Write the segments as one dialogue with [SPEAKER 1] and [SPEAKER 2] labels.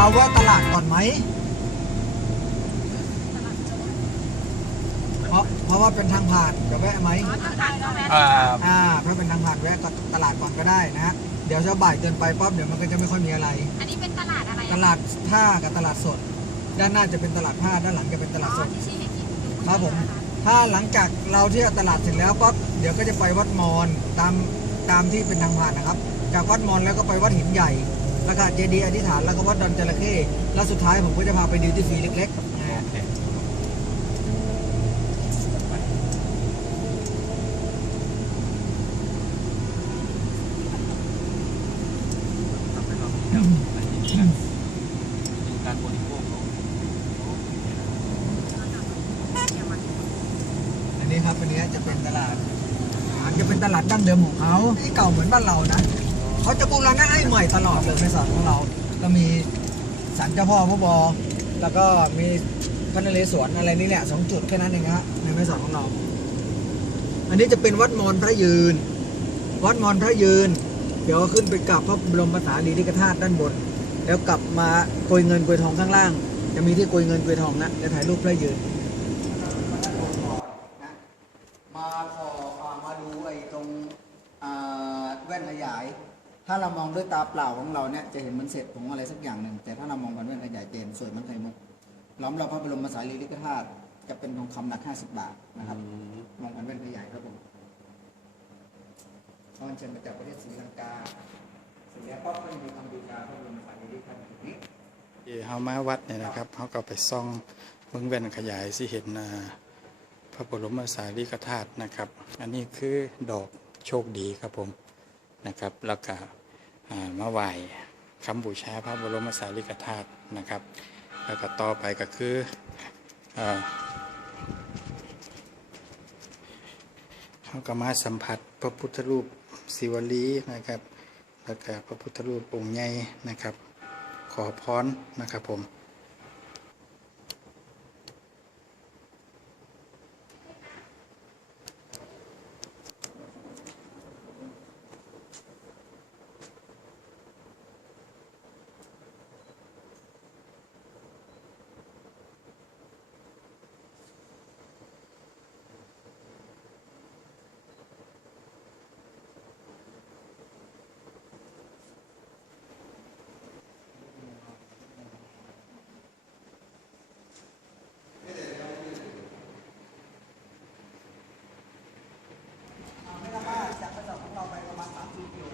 [SPEAKER 1] เราแวะตลาดก่อนไหม เพราะเพราะว่าเป็นทางผ่านจะแวะไหม
[SPEAKER 2] อ่า
[SPEAKER 1] อ่าถ้าเป็นทางผ่านแวะก็ตลาดก่อนก็ได้นะฮะ เดี๋ยวจะบ่ายเกินไปปั๊บเดี๋ยวมันก็จะไม่ค่อยมีอะไร
[SPEAKER 3] อันนี้เป็นตลาดอะไร
[SPEAKER 1] ตลาดผ้ากับตลาดสด ด้านหน้าจะเป็นตลาดผ้าด้านหลังจะเป็นตลาดสด
[SPEAKER 3] ที่ชี้ให้กินดู
[SPEAKER 1] ครับผม ถ้าหลังจากเราเที่ยวตลาดเสร็จแล้วปั๊บเดี๋ยวก็จะไปวัดมอญตามตามที่เป็นทางผ่านนะครับ จากวัดมอญแล้วก็ไปวัดหินใหญ่ แล้วก็เจดีย์อธิษฐานแล้วก็วัดดอนจระเข้แล้วสุดท้ายผมก็จะพาไปดิวตี้ฟรีเล็กๆนะฮะ
[SPEAKER 2] โอเคการบริโภคเขา
[SPEAKER 1] อันนี้ครับอันนี้จะเป็นตลาดอาจจะเป็นตลาดดั้งเดิมของเขาที่เก่าเหมือนบ้านเรานะ เขาจะบูรณะให้ใหม่ตลอดเลยในสอนของเราก็มีศาลเจ้าพ่อพระบอแล้วก็มีพระนเรศวรอะไรนี่แหละสองจุดแค่นั้นเองครับในแม่สอดของเรา อันนี้จะเป็นวัดมอญพระยืน วัดมอญพระยืน เดี๋ยวขึ้นไปกราบพระบรมสารีริกธาตุด้านบน แล้วกลับมาโกยเงินโกยทองข้างล่าง จะมีที่โกยเงินโกยทองนะจะถ่ายรูปพระยืน มาขออามาดูไอ้ตรงอ่าแว่นขยาย ถ้าเรามองด้วยตาเปล่าของเราเนี่ยจะเห็นเหมันเสร็จของอะไรสักอย่างหนึ่งแต่ถ้าเรามองผ่านแว่นขยายจะเห็นสวยเหมันไข่มุกล้อมรอบพระบรมสารีริกธาตุจะเป็นทองคำหนัก 50 บาทนะครับ มองผ่านแว่นขยายครับผมตอนเชิญมาจากประเทศศรีลังกาเสร็จแล้วก็จะมีคำดีกาพระบรมสารีริกธาตุอยู่นี้
[SPEAKER 2] ที่เฮามาวัดเนี่ยนะครับเขาก็ไปซ่องเบิ่งแว่นขยายสิเห็นอ่าพระบรมสารีริกธาตุนะครับ อันนี้คือดอกโชคดีครับผมนะครับแล้วก็อ่า มาไหว้คำบูชาพระบรมสารีริกธาตุนะครับ แล้วก็ต่อไปก็คืออาเขาก็มาสัมผัสพระพุทธรูปศิวลีนะครับแล้วก็พระพุทธรูปองค์ใหญ่นะครับ ขอพรนะครับผม
[SPEAKER 1] เอาไม่ละว่าจากประสบของเราไปประมาณ30กิโล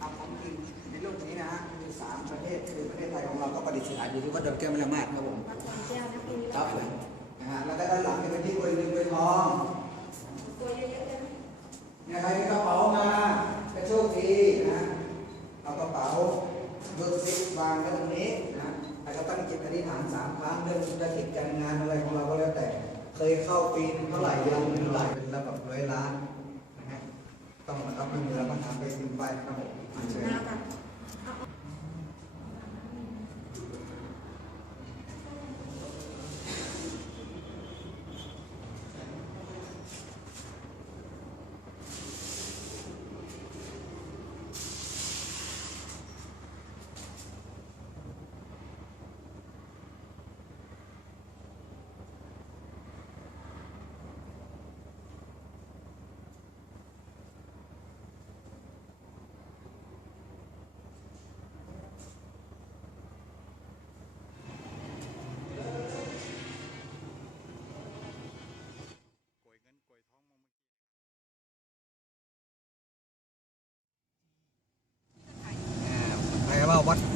[SPEAKER 1] ทำของจริงในโลกนี้นะฮะมีสามประเทศคือประเทศไทยของเราก็ประดิษฐานอยู่ที่วั ดดอนแก้วแม่ละมาดครับผมครับผมนะฮะแล้วก็ด้านหลังจะเป็นที่กล้วยเงินกล้วยทองเนี่ยใครมีกระเป๋ามาก็โชคดีนะเอากระเป๋าเบิกซิปวางไว้ตรงนี้นะแล้วก็ตั้งจิตอธิษฐานสามครั้งเรื่องธุรกิจการงานอะไรของเราก็แล้วแต่ เคยเข้าปีนึงเท่าไหร่ยังเท่าไหร่เป็นระดับร้อยล้านนะฮะต้องรับมือแล้วก็ทำไปถึงไปนะครับผมเชิญ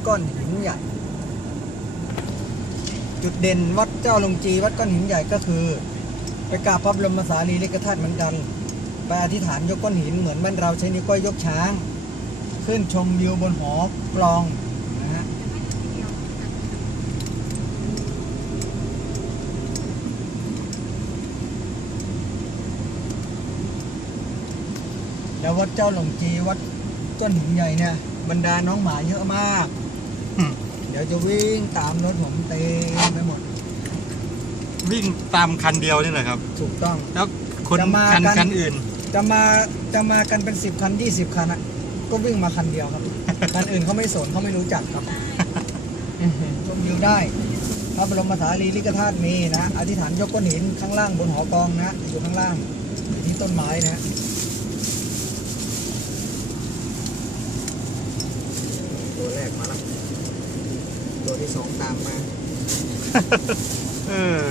[SPEAKER 1] ก้อนหินใหญ่ จุดเด่นวัดเจ้าลงจีวัดก้อนหินใหญ่ก็คือ ไปกราบพระบรมสารีริกธาตุเหมือนกันไปอธิษฐานยกก้อนหินเหมือนบ้านเราใช้นิ้วก้อยยกช้าง ขึ้นชมวิวบนหอกลองนะฮะแล้ววัดเจ้าหลงจีวัดก้อนหินใหญ่เนี่ยบรรดาน้องหมาเยอะมาก เดี๋ยวจะวิ่งตามรถผมเต็มไปหมด
[SPEAKER 2] วิ่งตามคันเดียวนี่แหละครับ
[SPEAKER 1] ถูกต้อง
[SPEAKER 2] แล้วคน
[SPEAKER 1] จะมา
[SPEAKER 2] คัน
[SPEAKER 1] กัน
[SPEAKER 2] คันอื่น
[SPEAKER 1] จะมาจะมากันเป็นสิบคันยี่สิบคันอะก็วิ่งมาคันเดียวครับ คันอื่นเขาไม่สนเขาไม่รู้จักครับชมวิวได้พระบรมสารีริกธาตุมีนะอธิษฐานยกก้อนหินข้างล่างบนหอกองนะอยู่ข้างล่างอยู่ที่ต้นไม้นะตัวแรกมาแล้ว ตัวที่สองตามมา
[SPEAKER 2] เออ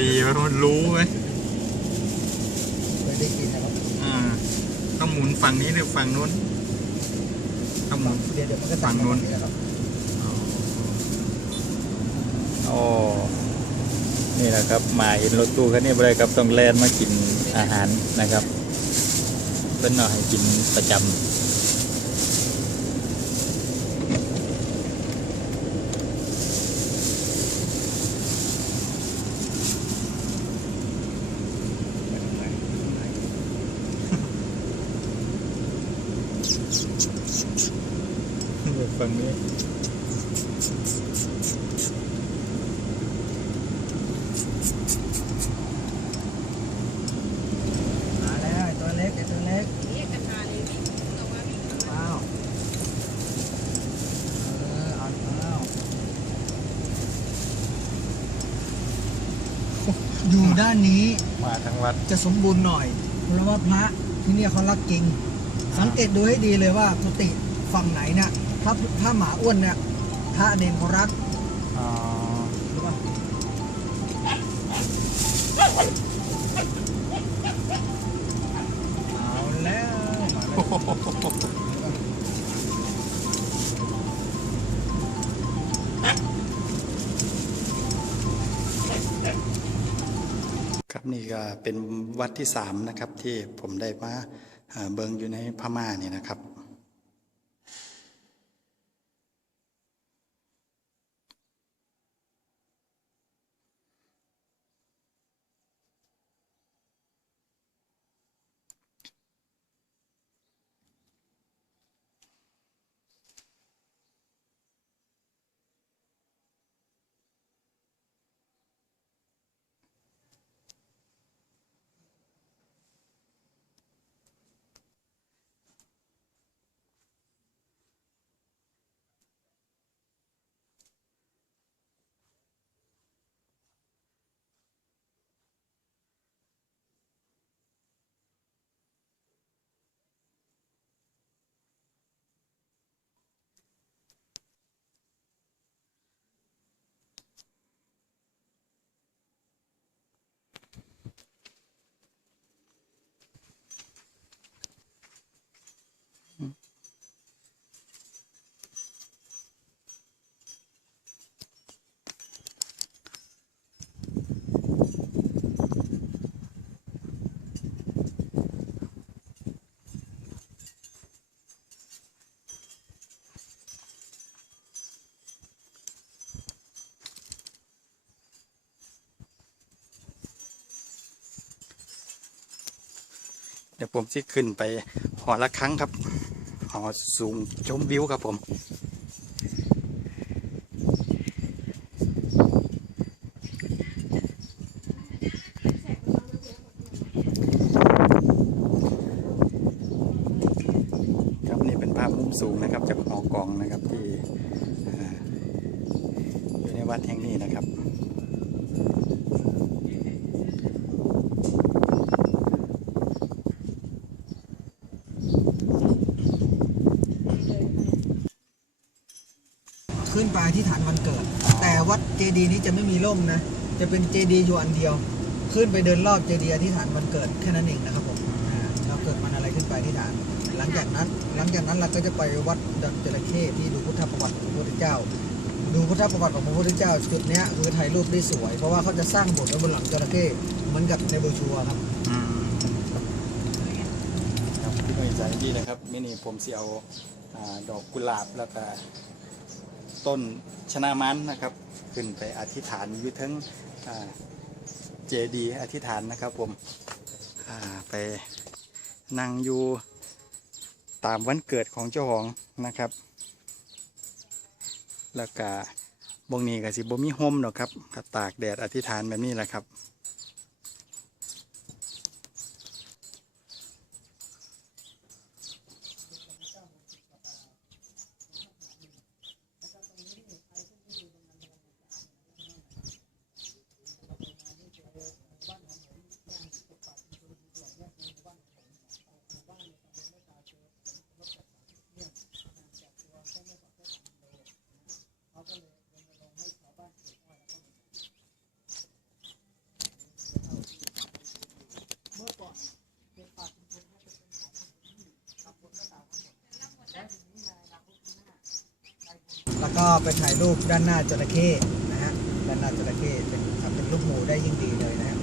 [SPEAKER 2] ดีไหมมันรู้ไหม
[SPEAKER 1] เคยได้กินนะครับ
[SPEAKER 2] อ่าต้องหมุนฝั่งนี้หรือฝั่งนู้นต้องหมุน
[SPEAKER 1] เดี๋ยวเดี๋ยวมันก็
[SPEAKER 2] ฝั่งนู้น
[SPEAKER 1] ตามมาครับ
[SPEAKER 2] โอ้นี่แหละครับ มาเห็นรถตู้คันนี้บ่ไปครับ ต้องแล่นมากินอาหารนะครับเป็นหน่อยให้กินประจำ ฝั่งนี้
[SPEAKER 1] มาแล้วไอ้ตัวเล็กไอ้ตัวเล็ก
[SPEAKER 3] เรียกกันมาเลยวิ่งออกมาวิ่งออกมา
[SPEAKER 1] ว้าวเออเอาเอาอยู่ด้านนี้
[SPEAKER 2] มาทั้งวัด
[SPEAKER 1] จะสมบูรณ์หน่อยเพราะว่าพระที่เนี่ยเขารักจริง สังเกตดูให้ดีเลยว่ากุฏิฝั่งไหนเนี่ย ถ้าถ้าหมาอ้วนเนี่ยพระเนนเขารัก
[SPEAKER 2] อ๋อ
[SPEAKER 1] รู้ป่ะเอาแล้วมาแล้ว
[SPEAKER 2] ครับนี่ก็เป็นวัดที่สามนะครับที่ผมได้มาเอ่อเบิงอยู่ในพม่านี่นะครับ ผมจะขึ้นไปหอละครั้งครับหอสูงชมวิวครับผมครับนี่เป็นภาพมุมสูงนะครับจากหอกองนะครับที่อ่าอยู่ในวัดแห่งนี้นะครับ
[SPEAKER 1] ขึ้นไปที่ฐานวันเกิด แต่วัดเจดีย์นี้จะไม่มีร่มนะ จะเป็นเจดีย์อยู่อันเดียว ขึ้นไปเดินรอบเจดีย์อธิษฐานวันเกิดแค่นั้นเองนะครับผมอ่าเราเกิดมันอะไรขึ้นไปที่ฐาน หลังจากนั้น หลังจากนั้นเราก็จะไปวัดดอนจระเข้ที่ดูพุทธประวัติของพระพุทธเจ้า ดูพุทธประวัติของพระพุทธเจ้า จุดเนี้ยคือถ่ายรูปได้สวย เพราะว่าเขาจะสร้างโบสถ์ไว้บนหลังจระเข้เหมือนกับในโบรชัวร์ครับ
[SPEAKER 2] อืมครับพี่หน่วยใจดีนะครับมินี่ผมเสียวอาดอกกุหลาบแล้วก็ ต้นชนะมันนะครับ ขึ้นไปอธิษฐานอยู่ทั้งเจดีอธิษฐานนะครับผมไปนั่งอยู่ตามวันเกิดของเจ้าของนะครับ แล้วก็บงนี้ก็สิบ่มีห่มหรอกครับตากแดดอธิษฐานแบบนี้แหละครับ
[SPEAKER 1] แล้วก็ไปถ่ายรูปด้านหน้าจระเข้นะฮะด้านหน้าจระเข้เป็นทำเป็นรูปหมูได้ยิ่งดีเลยนะฮะ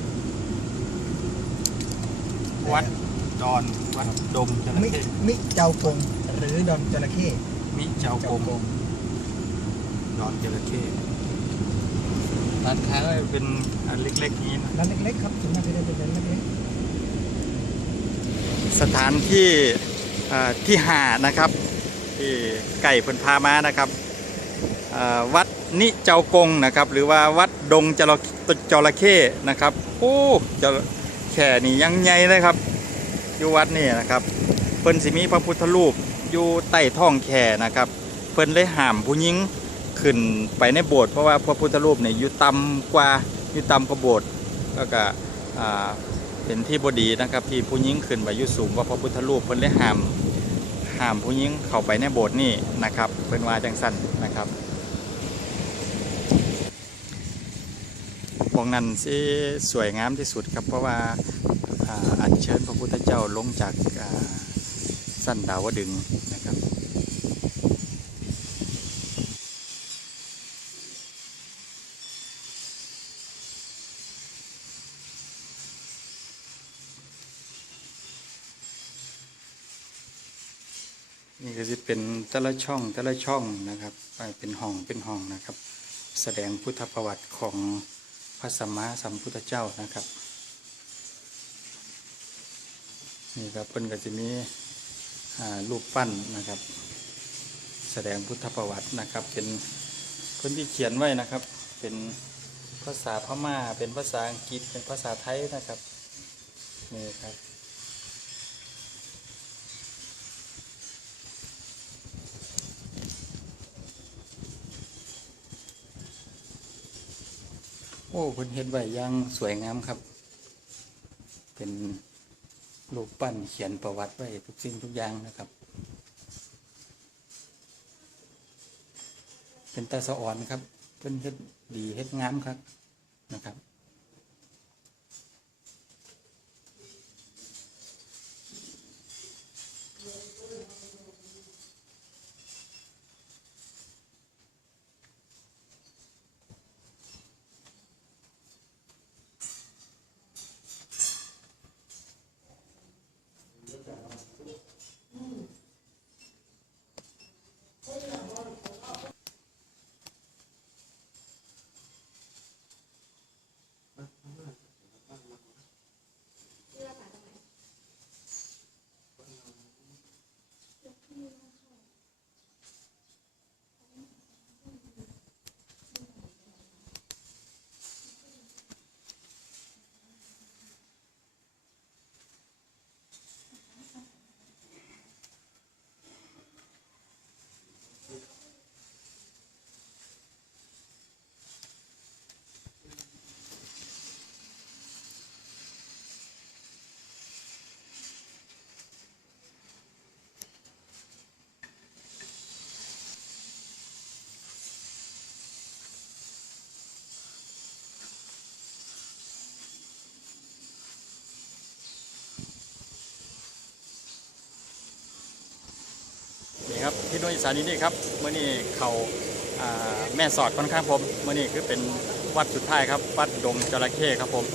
[SPEAKER 2] วัดดอนวัดดมจระ
[SPEAKER 1] มิ
[SPEAKER 2] เข้
[SPEAKER 1] มิเจ้ากงหรือดอนจระเข้
[SPEAKER 2] มิเจ้ากรมดอนจระเข้ร้านค้าก็เป็นอันเล็กๆนี้นะ
[SPEAKER 1] ร้านเล็กๆครับถึงมาจะได้เป็นร้านเล็ก
[SPEAKER 2] สถานที่เอ่อที่หานะครับ ที่ไก่เพิ่นพามานะครับเอ่อ วัดนิเจ้ากงนะครับ หรือว่าวัดดงจระจระเข้นะครับโอ้จระแค่นี่ยังใหญ่เลยครับอยู่วัดนี่นะครับ เพิ่นสิมีพระพุทธรูปอยู่ใต้ท้องแค่นะครับ เพิ่นเลยห้ามผู้หญิงขึ้นไปในโบสถ์เพราะว่าพระพุทธรูปเนี่ยอยู่ต่ำกว่าอยู่ต่ำกว่าโบสถ์แล้วก็เป็นที่บดีนะครับ ที่ผู้หญิงขึ้นไปอยู่สูงกว่าพระพุทธรูปเพิ่นเลยห้ามห้ามผู้หญิงเข้าไปในโบสถ์นี่นะครับ เพิ่นว่าจังสั่นนะครับ วงนั้นสิสวยงามที่สุดครับ เพราะว่าอัญเชิญพระพุทธเจ้าลงจากสั้นดาวดึงนะครับนี่ก็จะเป็นแต่ละช่องแต่ละช่องนะครับ ไปเป็นห้องเป็นห้องนะครับ แสดงพุทธประวัติของ พระสัมมาสัมพุทธเจ้านะครับ นี่ครับเพิ่นก็จะมีรูปปั้นนะครับ แสดงพุทธประวัตินะครับ เป็นคนที่เขียนไว้นะครับ เป็นภาษาพม่าเป็นภาษาอังกฤษเป็นภาษาไทยนะครับนี่ครับ อ้เพิ่นเฮ็ดไว้อย่างสวยงามครับ เป็นรูปปั้นเขียนประวัติไว้ทุกสิ่งทุกอย่างนะครับ เป็นตาสะอ่อนครับเพิ่นเฮ็ดดีเฮ็ดงามครับนะครับ นี่ครับที่โนนอีสานนี่ครับเมื่อนี้เขาอ่าแม่สอดค่อนข้างผมเมื่อนี้คือเป็นวัดสุดท้ายครับ วัดดงจระเข้ครับผม